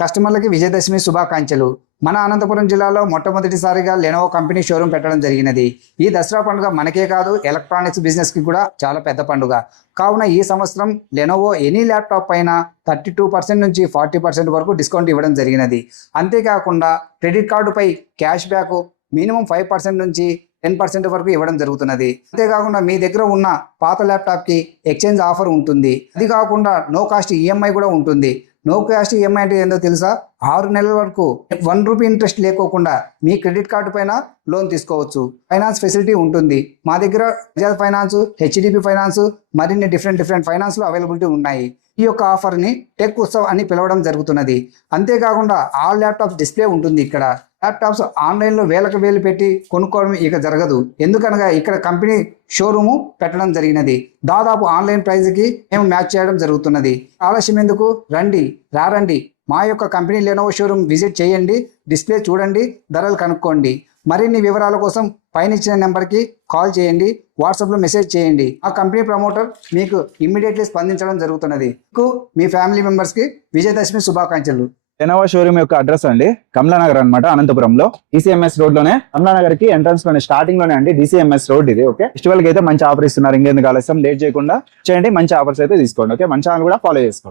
కస్టమర్లకి విజయదశమి శుభాకాంక్షలు. మన అనంతపురం జిల్లాలో మొట్టమొదటిసారిగా లెనోవో కంపెనీ షోరూమ్ పెట్టడం జరిగినది. ఈ దసరా పండుగ మనకే కాదు, ఎలక్ట్రానిక్స్ బిజినెస్కి కూడా చాలా పెద్ద పండుగ. కావున ఈ సంవత్సరం లెనోవో ఎనీ ల్యాప్టాప్ పైన 32% నుంచి 40% వరకు డిస్కౌంట్ ఇవ్వడం జరిగినది. అంతేకాకుండా క్రెడిట్ కార్డుపై క్యాష్ బ్యాక్ మినిమం 5% నుంచి 10% వరకు ఇవ్వడం జరుగుతున్నది. అంతేకాకుండా మీ దగ్గర ఉన్న పాత ల్యాప్టాప్కి ఎక్స్చేంజ్ ఆఫర్ ఉంటుంది. అది కాకుండా నో కాస్ట్ ఈఎంఐ కూడా ఉంటుంది. నో కాస్ట్ ఈఎంఐ అంటే ఏందో తెలుసా? 6 నెలల వరకు 1 రూపీ ఇంట్రెస్ట్ లేకోకుండా మీ క్రెడిట్ కార్డు పైన లోన్ తీసుకోవచ్చు. ఫైనాన్స్ ఫెసిలిటీ ఉంటుంది. మా దగ్గర బజాజ్ ఫైనాన్స్, హెచ్డిబి ఫైనాన్స్, మరిన్ని డిఫరెంట్ ఫైనాన్స్లో అవైలబిలిటీ ఉన్నాయి. ఈ యొక్క ఆఫర్ని టెక్ ఉత్సవ్ అని పిలవడం జరుగుతున్నది. అంతేకాకుండా ఆల్ ల్యాప్టాప్స్ డిస్ప్లే ఉంటుంది. ఇక్కడ ల్యాప్టాప్స్ ఆన్లైన్లో వేలకు వేలు పెట్టి కొనుక్కోవడం ఇక జరగదు. ఎందుకనగా ఇక్కడ కంపెనీ షోరూము పెట్టడం జరిగినది. దాదాపు ఆన్లైన్ ప్రైజ్కి మేము మ్యాచ్ చేయడం జరుగుతున్నది. ఆలస్యం ఎందుకు? రండి మా యొక్క కంపెనీ లెనోవో షోరూమ్ విజిట్ చేయండి, డిస్ప్లే చూడండి, ధరలు కనుక్కోండి. మరిన్ని వివరాల కోసం పైన ఇచ్చిన నెంబర్కి కాల్ చేయండి, వాట్సాప్లో మెసేజ్ చేయండి. ఆ కంపెనీ ప్రమోటర్ మీకు ఇమ్మీడియట్లీ స్పందించడం జరుగుతున్నది. మీకు మీ ఫ్యామిలీ మెంబర్స్కి విజయదశమి శుభాకాంక్షలు. లెనోవో షోరూమ్ యొక్క అడ్రస్ అండి కమలానగర్ అనమాట, అనంతపురంలో DCMS రోడ్ లోనే, కమలానగర్ కి ఎంట్రన్స్ లోనే స్టార్టింగ్ లోనే అండి DCMS రోడ్ ఇది. ఓకే, ఫెస్టివల్ కి అయితే మంచి ఆఫర్ ఇస్తున్నారు. ఇంకెందుకు ఆలస్యం, లేట్ చేయకుండా చేయండి, మంచి ఆఫర్స్ అయితే తీసుకోండి. ఓకే, మంచి ఛానల్ కూడా ఫాలో చేసుకోండి.